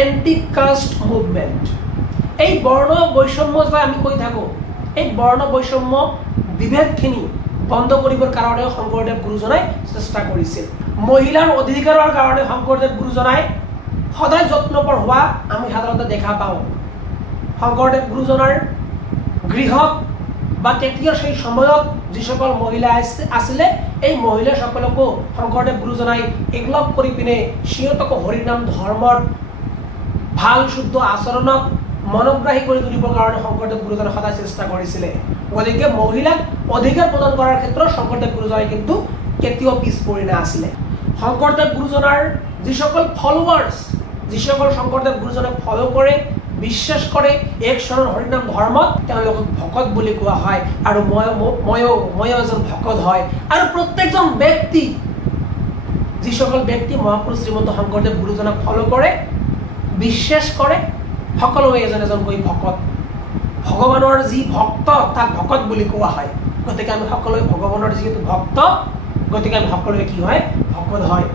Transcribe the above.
Anti caste movement. এই বৰ্ণ বৈষম্য যে আমি কৈ থাকোঁ, এই বৰ্ণ বৈষম্য বিভেদখিনি বন্ধ কৰিবৰ কাৰণে শংকৰদেৱ গুৰুজনাই চেষ্টা কৰিছিল। মহিলাৰ অধিকাৰৰ কাৰণে শংকৰদেৱ গুৰুজনাই সদায় যত্নপৰ হোৱা আমি সাধাৰণতে দেখা পাওঁ। শংকৰদেৱ গুৰুজনাৰ গৃহত বা তেতিয়া সেই সময়ত যিসকল মহিলা আছিলে এই মহিলাসকলকো শংকৰদেৱ গুৰুজনাই একলগ কৰি পিনে সিহঁতকো হৰিনাম ধৰ্মৰ ভাল শুদ্ধ আচৰণক মনোগ্ৰাহী কৰি তুলিবৰ কাৰণে শংকৰদেৱ গুৰুজনে সদায় চেষ্টা কৰিছিলে। গতিকে মহিলাক অধিকাৰ প্ৰদান কৰাৰ ক্ষেত্ৰত শংকৰদেৱ গুৰুজনাই কিন্তু কেতিয়াও পিছ পৰি নাছিলে। শংকৰদেৱ গুৰুজনাৰ যিসকল ফলোৱাৰ্ছ, যিসকল শংকৰদেৱ গুৰুজনাক ফলো কৰে, বিশ্বাস কৰে, এক শৰণ হৰিনাম ধৰ্মত তেওঁলোকক ভকত বুলি কোৱা হয়। আৰু ময়ো এজন ভকত হয়। আৰু প্ৰত্যেকজন ব্যক্তি, যিসকল ব্যক্তি মহাপুৰুষ শ্ৰীমন্ত শংকৰদেৱ গুৰুজনাক ফলো কৰে, বিশ্বাস কৰে, সকলোৱে এজন এজনকৈ ভকত। ভগৱানৰ যি ভক্ত তাক ভকত বুলি কোৱা হয়। গতিকে আমি সকলোৱে ভগৱানৰ যিহেতু ভক্ত, গতিকে আমি সকলোৱে কি হয়? ভকত হয়।